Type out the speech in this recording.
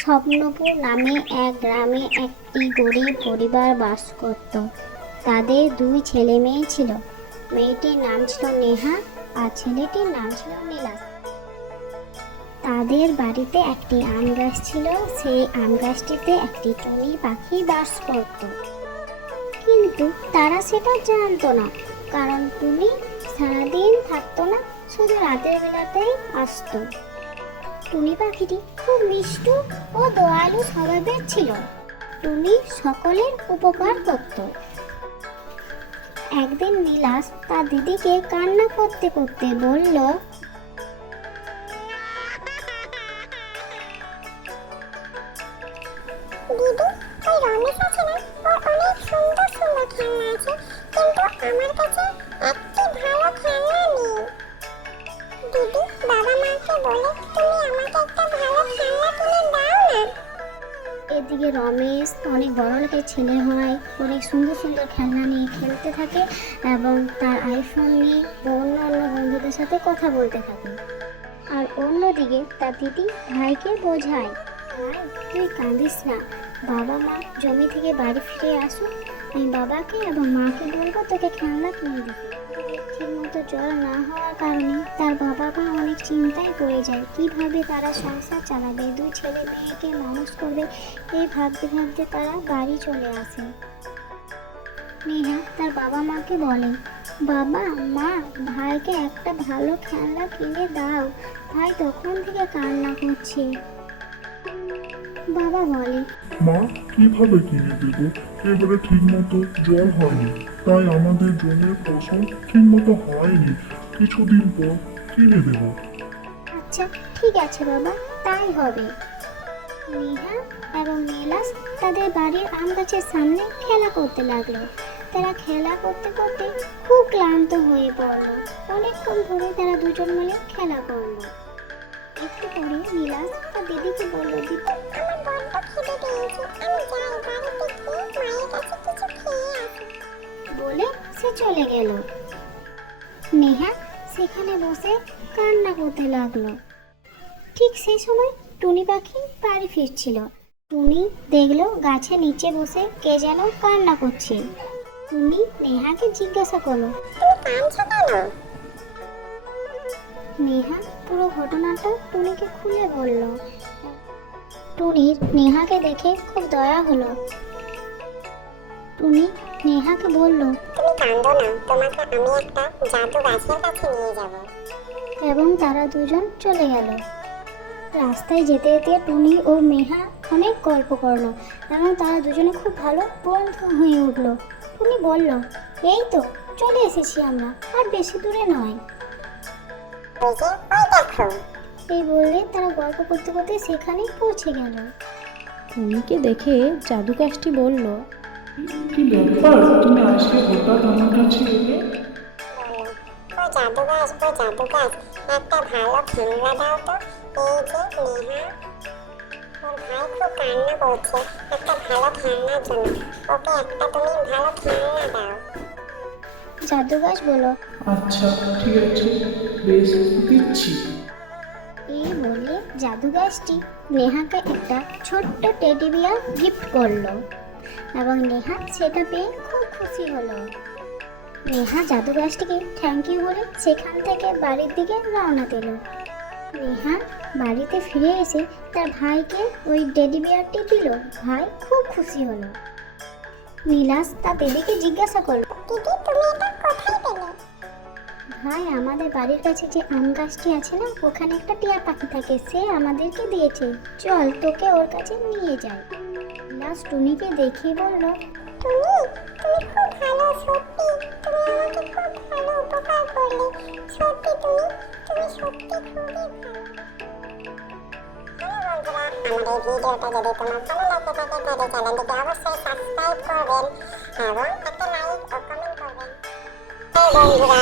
স্বপ্নপুর নামে এক গ্রামে একটি গরিব পরিবার বাস করত। তাদের দুই ছেলে মেয়ে ছিল। মেয়েটির নাম ছিল নেহা আর ছেলেটির নাম ছিল নীলাস। তাদের বাড়িতে একটি আম গাছ ছিল। সেই আম গাছটিতে একটি টুনি পাখি বাস করত, কিন্তু তারা সেটা জানতো না, কারণ টুনি সারাদিন থাকতো না, শুধু রাতের বেলাতেই আসতো। টুনি পাখিটি খুব মিষ্টি ও দয়ালু স্বভাবের ছিল। টুনি সকলের উপকার করত। একদিন নীলাস তার দিদিকে কান্না করতে করতে বলল, দিদি, ওই রমেশ আছে না, ওর অনেক সুন্দর সুন্দর খেলনা আছে, কিন্তু আমার কাছে একটি ভালো খেলনা নেই। দিদি, বাবা মাকে বলে তুমি আমাকে একটা ভালো খেলনা কিনে দাও না। এদিকে রমেশ অনেক বড় লোকের ছেলে হয়, অনেক সুন্দর সুন্দর খেলনা নিয়ে খেলতে থাকে এবং তার আইফোন নিয়ে অন্য অন্য বন্ধুদের সাথে কথা বলতে থাকে। আর অন্যদিকে তার দিদি ভাইকে বোঝায়, ভাই তুই কাঁদিস না, বাবা মা জমি থেকে বাড়ি ফিরে আসুক, আমি বাবাকে এবং মাকে বলবো তোকে খেলনা কিনে দিতে। ঠিক মতো জল না হওয়ার কারণে তার বাবা মা অনেক চিন্তায় পড়ে যায়, কিভাবে তারা সংসার চালাবে, দুই ছেলে মেয়েকে মানুষ করবে। এই ভাবতে ভাবতে তারা বাড়ি চলে আসে। নেহা তার বাবা মাকে বলে, বাবা মা, ভাইকে একটা ভালো খেলনা কিনে দাও, ভাই তখন থেকে কান্না করছে। বাবা বলে, মা, কিভাবে কিনে দেবো? এবারে ঠিক মতো জল হয়নি, তাই আমাদের জমির ফসল ঠিক মতো হয়নি, কিছুদিন পর কিনে দেবো। আচ্ছা ঠিক আছে বাবা, তাই হবে। নেহা এবং নীলাস তাদের বাড়ির আম গাছের সামনে খেলা করতে লাগলো। তারা খেলা করতে করতে খুব ক্লান্ত হয়ে পড়লো। অনেকক্ষণ ধরে তারা দুজন মিলে খেলা করলো। একটু পরে নীলাস তার দিদিকে বলল, দিদি আমার বড্ড খিদে পেয়েছে, আমি যাই বাড়িতে গিয়ে মায়ের কাছে কিছু খেয়ে আসি। বলে সে চলে গেল। নেহা সেখানে বসে কান্না করতে লাগলো। ঠিক সেই সময় টুনি পাখি বাড়ি ফিরছিল। টুনি দেখলো গাছের নিচে বসে কে যেন কান্না করছে। টুনি নেহাকে জিজ্ঞাসা করলো, তুমি কাঁদছো কেন? নেহা পুরো ঘটনাটা টুনিকে খুলে বলল। টুনির নেহাকে দেখে খুব দয়া হলো। টুনি নেহাকে বলল, তুমি কাঁদো না, তোমাকে আমি একটা জাদু গাছের কাছে নিয়ে যাব। এবং তারা দুজন চলে গেল। রাস্তায় যেতে যেতে টুনি ও মেহা অনেক গল্প করলো এবং তারা দুজনে খুব ভালো বন্ধু হয়ে উঠলো। টুনি বলল, এই তো চলে এসেছি আমরা, আর বেশি দূরে নয়। ওই যে ওই দেখো। এই বললে তারা গল্প করতে করতে সেখানে পৌঁছে গেল। টুনিকে দেখে জাদু গাছটি বলল, কি ব্যাপার, তুমি আজকে হঠাৎ আমার কাছে এলে? ও জাদু গাছ, ও জাদু গাছ, একটা ভালো খেলনা দাও তো। এই যে নেহা, ওর ভাই খুব কান্না করছে একটা ভালো খেলনার জন্য, ওকে একটা তুমি ভালো খেলনা দাও। জাদু গাছ বলল, আচ্ছা ঠিক আছে, বেশ দিচ্ছি। এই বলে জাদু গাছটি নেহাকে একটা ছোট্ট টেডি বিয়ার গিফট করলো এবং নেহা সেটা পেয়ে খুব খুশি হলো। নেহা জাদু গাছটিকে থ্যাংক ইউ বলে সেখান থেকে বাড়ির দিকে রওনা দিল। নেহা বাড়িতে ফিরে এসে তার ভাইকে ওই টেডি বিয়ারটি দিল। ভাই খুব খুশি হলো। নীলাস তার দিদিকে জিজ্ঞাসা করলো, দিদি, তুমি এটা কোথায় পেলে? ভাই আমাদের বাড়ির কাছে যে আম গাছটি আছে না, ওখানে একটা টিয়া পাখি থাকে, সে আমাদেরকে দিয়েছে, চল তোকে ওর কাছে নিয়ে যাই। নীলাস টুনিকে দেখে বলল, তুমি তুমি খুব ভালো, সত্যি তুমি আমাকে খুব ভালো উপকার করলে, সত্যি তুমি সত্যি খুবই ভালো। হ্যালো বন্ধুরা, আমাদের ভিডিওটা যদি তোমার ভালো লাগে থাকে তাহলে চ্যানেলটিকে অবশ্যই সাবস্ক্রাইব করবেন এবং একটা লাইক ও কমেন্ট করবেন। হ্যালো বন্ধুরা।